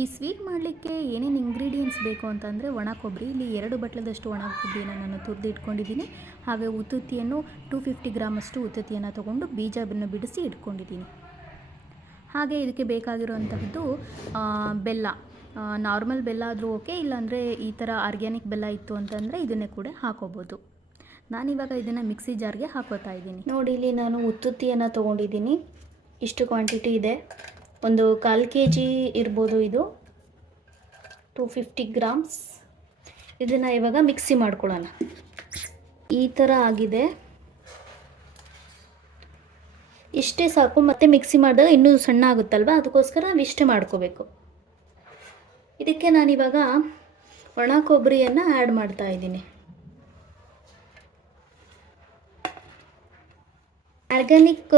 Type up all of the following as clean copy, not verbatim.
ಈ ಸ್ವೀಟ್ ಮಾಡಲಿಕ್ಕೆ ಏನೇನು ಇಂಗ್ರೀಡಿಯೆಂಟ್ಸ್ ಬೇಕು ಅಂತಂದರೆ ಒಣ ಕೊಬ್ಬರಿ, ಇಲ್ಲಿ 2 ಬಟ್ಲದಷ್ಟು ಒಣ ಕೊಬ್ಬರಿನ ನಾನು ತುರಿದು ಇಟ್ಕೊಂಡಿದ್ದೀನಿ. ಹಾಗೆ ಉತ್ತುತ್ತಿಯನ್ನು 250 ಗ್ರಾಮಷ್ಟು ಉತ್ತುತ್ತಿಯನ್ನು ತೊಗೊಂಡು ಬೀಜವನ್ನು ಬಿಡಿಸಿ ಇಟ್ಕೊಂಡಿದ್ದೀನಿ. ಹಾಗೆ ಇದಕ್ಕೆ ಬೇಕಾಗಿರುವಂತಹದ್ದು ಬೆಲ್ಲ. ನಾರ್ಮಲ್ ಬೆಲ್ಲ ಆದರೂ ಓಕೆ, ಇಲ್ಲಾಂದರೆ ಈ ಥರ ಆರ್ಗ್ಯಾನಿಕ್ ಬೆಲ್ಲ ಇತ್ತು ಅಂತಂದರೆ ಇದನ್ನೇ ಕೂಡ ಹಾಕೋಬೋದು. ನಾನಿವಾಗ ಇದನ್ನು ಮಿಕ್ಸಿ ಜಾರ್ಗೆ ಹಾಕೋತಾ ಇದ್ದೀನಿ. ನೋಡಿ, ಇಲ್ಲಿ ನಾನು ಉತ್ತುತ್ತಿಯನ್ನು ತೊಗೊಂಡಿದ್ದೀನಿ. ಇಷ್ಟು ಕ್ವಾಂಟಿಟಿ ಇದೆ, ಒಂದು 1/4 kg ಇರ್ಬೋದು. ಇದು 250 ಗ್ರಾಮ್ಸ್. ಇದನ್ನು ಇವಾಗ ಮಿಕ್ಸಿ ಮಾಡ್ಕೊಳ್ಳೋಣ. ಈ ಥರ ಆಗಿದೆ, ಇಷ್ಟೇ ಸಾಕು. ಮತ್ತೆ ಮಿಕ್ಸಿ ಮಾಡಿದಾಗ ಇನ್ನೂ ಸಣ್ಣ ಆಗುತ್ತಲ್ವ, ಅದಕ್ಕೋಸ್ಕರ ನಾವು ಇಷ್ಟೇ ಮಾಡ್ಕೋಬೇಕು. ಇದಕ್ಕೆ ನಾನಿವಾಗ ಒಣ ಕೊಬ್ಬರಿಯನ್ನು ಆ್ಯಡ್ ಮಾಡ್ತಾ ಇದ್ದೀನಿ. ಆರ್ಗ್ಯಾನಿಕ್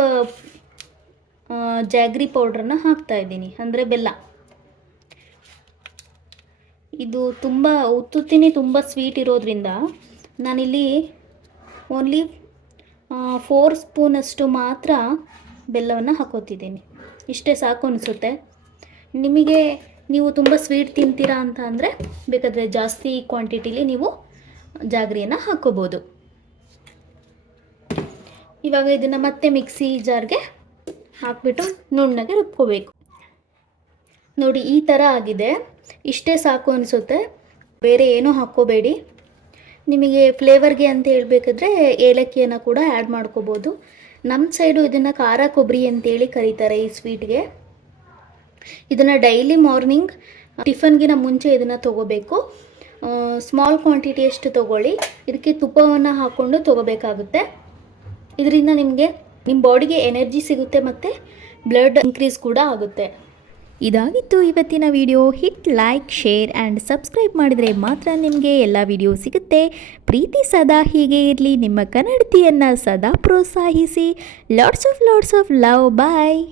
ಜಾಗ್ರಿ ಪೌಡ್ರನ್ನ ಹಾಕ್ತಾ ಇದ್ದೀನಿ, ಅಂದರೆ ಬೆಲ್ಲ. ಇದು ತುಂಬ ಉತ್ತುತ್ತಿನೇ ತುಂಬ ಸ್ವೀಟ್ ಇರೋದ್ರಿಂದ ನಾನಿಲ್ಲಿ ಓನ್ಲಿ 4 ಸ್ಪೂನಷ್ಟು ಮಾತ್ರ ಬೆಲ್ಲವನ್ನು ಹಾಕೋತಿದ್ದೀನಿ. ಇಷ್ಟೇ ಸಾಕು ಅನಿಸುತ್ತೆ. ನೀವು ತುಂಬ ಸ್ವೀಟ್ ತಿಂತೀರಾ ಅಂತ ಅಂದರೆ ಬೇಕಾದರೆ ಜಾಸ್ತಿ ಕ್ವಾಂಟಿಟಿಲಿ ನೀವು ಜಾಗ್ರಿಯನ್ನು ಹಾಕ್ಕೋಬೋದು. ಇವಾಗ ಇದನ್ನು ಮತ್ತೆ ಮಿಕ್ಸಿ ಜಾರ್ಗೆ ಹಾಕ್ಬಿಟ್ಟು ನುಣ್ಣಗೆ ರುಬ್ಕೋಬೇಕು. ನೋಡಿ, ಈ ಥರ ಆಗಿದೆ. ಇಷ್ಟೇ ಸಾಕು ಅನಿಸುತ್ತೆ, ಬೇರೆ ಏನೂ ಹಾಕ್ಕೋಬೇಡಿ. ನಿಮಗೆ ಫ್ಲೇವರ್ಗೆ ಅಂತ ಹೇಳಬೇಕಾದ್ರೆ ಏಲಕ್ಕಿಯನ್ನು ಕೂಡ ಆ್ಯಡ್ ಮಾಡ್ಕೋಬೋದು. ನಮ್ಮ ಸೈಡು ಇದನ್ನು ಖಾರ ಕೊಬ್ಬರಿ ಅಂತೇಳಿ ಕರೀತಾರೆ ಈ ಸ್ವೀಟ್ಗೆ. ಇದನ್ನು ಡೈಲಿ ಮಾರ್ನಿಂಗ್ ಟಿಫನ್ಗಿನ ಮುಂಚೆ ಇದನ್ನು ತೊಗೋಬೇಕು. ಸ್ಮಾಲ್ ಕ್ವಾಂಟಿಟಿಯಷ್ಟು ತೊಗೊಳ್ಳಿ. ಇದಕ್ಕೆ ತುಪ್ಪವನ್ನು ಹಾಕ್ಕೊಂಡು ತೊಗೋಬೇಕಾಗುತ್ತೆ. ಇದರಿಂದ ನಿಮ್ಮ ಬಾಡಿಗೆ ಎನರ್ಜಿ ಸಿಗುತ್ತೆ ಮತ್ತು ಬ್ಲಡ್ ಇನ್ಕ್ರೀಸ್ ಕೂಡ ಆಗುತ್ತೆ. ಇದಾಗಿತ್ತು ಇವತ್ತಿನ video. Hit like, share and subscribe ಮಾಡಿದರೆ ಮಾತ್ರ ನಿಮಗೆ ಎಲ್ಲ ವಿಡಿಯೋ ಸಿಗುತ್ತೆ. ಪ್ರೀತಿ ಸದಾ ಹೀಗೆ ಇರಲಿ. ನಿಮ್ಮ ಕನ್ನಡತಿಯನ್ನು ಸದಾ ಪ್ರೋತ್ಸಾಹಿಸಿ. Lots of love. ಬಾಯ್.